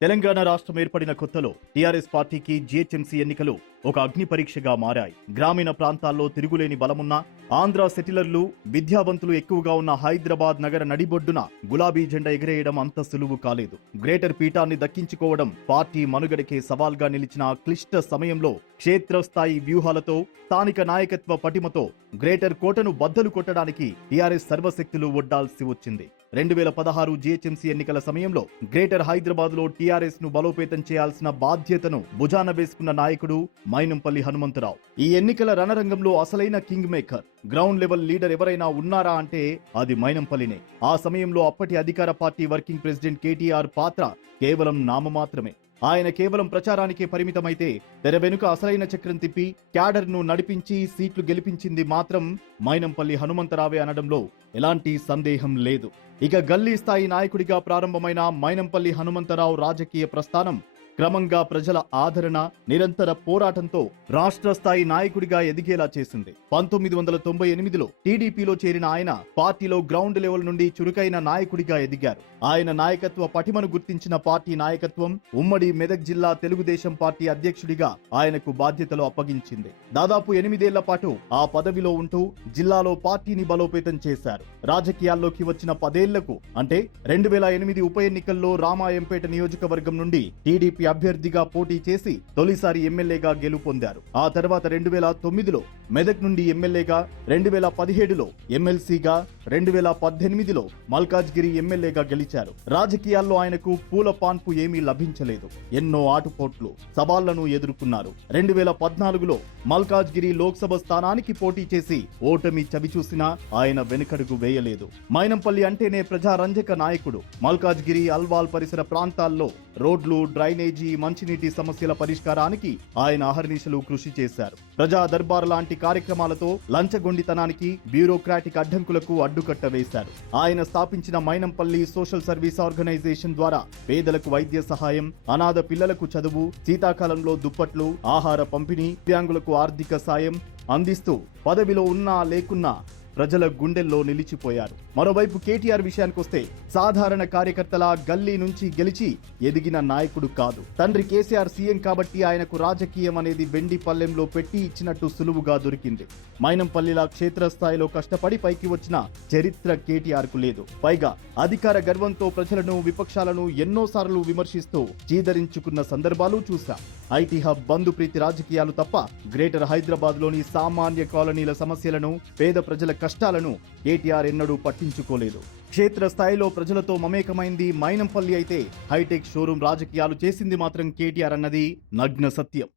తెలంగాణ రాష్ట్రం ఏర్పడిన కొత్తలో టీఆర్ఎస్ పార్టీకి జీహెచ్ఎంసీ ఎన్నికలు ఒక అగ్ని పరీక్షగా మారాయి. గ్రామీణ ప్రాంతాల్లో తిరుగులేని బలమున్న ఆంధ్ర సెటిలర్లు, విద్యావంతులు ఎక్కువగా ఉన్న హైదరాబాద్ నగర నడిబొడ్డున గులాబీ జెండా ఎగిరేయడం అంత సులువు కాలేదు. గ్రేటర్ పీఠాన్ని దక్కించుకోవడం పార్టీ మనుగడకే సవాల్గా నిలిచిన క్లిష్ట సమయంలో క్షేత్రస్థాయి వ్యూహాలతో, స్థానిక నాయకత్వ పటిమతో గ్రేటర్ కోటను బద్దలు కొట్టడానికి టీఆర్ఎస్ సర్వశక్తులు ఒడ్డాల్సి వచ్చింది. 2016 జీహెచ్ఎంసీ ఎన్నికల సమయంలో గ్రేటర్ హైదరాబాద్ లో టీఆర్ఎస్ ను బలోపేతం చేయాల్సిన బాధ్యతను భుజాన వేసుకున్న నాయకుడు మైనంపల్లి హనుమంతరావు. ఈ ఎన్నికల రణరంగంలో అసలైన king maker, ground level leader ఎవరైనా ఉన్నారా అంటే అది మైనంపల్లినే. ఆ సమయంలో అప్పటి అధికార పార్టీ వర్కింగ్ ప్రెసిడెంట్ కేటీఆర్ పాత్ర కేవలం నామమాత్రమే. ఆయన కేవలం ప్రచారానికే పరిమితమైతే తెర వెనుక అసలైన చక్రం తిప్పి క్యాడర్ ను నడిపించి సీట్లు గెలిపించింది మాత్రం మైనంపల్లి హనుమంతరావే అనడంలో ఎలాంటి సందేహం లేదు. ఇక గల్లీ స్థాయి నాయకుడిగా ప్రారంభమైన మైనంపల్లి హనుమంతరావు రాజకీయ ప్రస్థానం క్రమంగా ప్రజల ఆదరణ, నిరంతర పోరాటంతో రాష్ట్ర స్థాయి నాయకుడిగా ఎదిగేలా చేసింది. 1998లో టీడీపీలో చేరిన ఆయన పార్టీలో గ్రౌండ్ లెవెల్ నుండి చురుకైన నాయకుడిగా ఎదిగారు. ఆయన నాయకత్వ పటిమను గుర్తించిన పార్టీ నాయకత్వం ఉమ్మడి మెదక్ జిల్లా తెలుగుదేశం పార్టీ అధ్యక్షుడిగా ఆయనకు బాధ్యతలు అప్పగించింది. దాదాపు 8 ఏళ్ల పాటు ఆ పదవిలో ఉంటూ జిల్లాలో పార్టీని బలోపేతం చేశారు. రాజకీయాల్లోకి వచ్చిన 10 ఏళ్లకు అంటే 2008 ఉప ఎన్నికల్లో రామాయంపేట నియోజకవర్గం నుండి టీడీపీ అభ్యర్థిగా పోటీ చేసి తొలిసారి ఎమ్మెల్యేగా గెలుపొందారు. ఆ తర్వాత 2009లో మెదక్ నుండి ఎమ్మెల్యేగా, 2017లో ఎమ్మెల్సీగా, 2018లో మల్కాజ్గిరి ఎమ్మెల్యేగా గెలిచారు. రాజకీయాల్లో ఆయనకు పూల పాన్పు ఏమీ లభించలేదు. ఎన్నో ఆటుపోట్లు, సవాళ్లను ఎదుర్కొన్నారు. 2014లో మల్కాజ్గిరి లోక్సభ స్థానానికి పోటీ చేసి ఓటమి చవిచూసినా ఆయన వెనుకడుగు వేయలేదు. మైనంపల్లి అంటేనే ప్రజారంజక నాయకుడు. మల్కాజ్గిరి, అల్వాల్ పరిసర ప్రాంతాల్లో రోడ్లు, డ్రైనేజీ, మంచినీటి సమస్యల పరిష్కారానికి ఆయన అహర్నిశలు కృషి చేశారు. ప్రజా దర్బార్ లాంటి కార్యక్రమాలతో లంచగొండితనానికి, బ్యూరోక్రాటిక్ అడ్డంకులకు అడ్డుకట్ట వేశారు. ఆయన స్థాపించిన మైనంపల్లి సోషల్ సర్వీస్ ఆర్గనైజేషన్ ద్వారా పేదలకు వైద్య సహాయం, అనాథ పిల్లలకు చదువు, శీతాకాలంలో దుప్పట్లు, ఆహార పంపిణీ, దివ్యాంగులకు ఆర్థిక సాయం అందిస్తూ పదవిలో ఉన్నా లేకున్నా ప్రజల గుండెల్లో నిలిచిపోయారు. మరోవైపు కేటీఆర్ విషయానికొస్తే సాధారణ కార్యకర్తల గల్లీ నుంచి గెలిచి ఎదిగిన నాయకుడు కాదు. తండ్రి కేసీఆర్ సీఎం కాబట్టి ఆయనకు రాజకీయం అనేది వెండి పల్లెంలో పెట్టి ఇచ్చినట్టు సులువుగా దొరికింది. మైనంపల్లిలా క్షేత్రస్థాయిలో కష్టపడి పైకి వచ్చిన చరిత్ర కేటీఆర్ కు లేదు. పైగా అధికార గర్వంతో ప్రజలను, విపక్షాలను ఎన్నోసార్లు విమర్శిస్తూ చీదరించుకున్న సందర్భాలు చూశాం. ఐటీ హబ్, బంధు ప్రీతి రాజకీయాలు తప్ప గ్రేటర్ హైదరాబాద్ లోని సామాన్య కాలనీల సమస్యలను, పేద ప్రజల కష్టాలను కేటీఆర్ ఎన్నడూ పట్టించుకోలేదు. క్షేత్రస్థాయిలో ప్రజలతో మమేకమైంది మైనంపల్లి అయితే హైటెక్ షోరూం రాజకీయాలు చేసింది మాత్రం కేటీఆర్ అన్నది నగ్న సత్యం.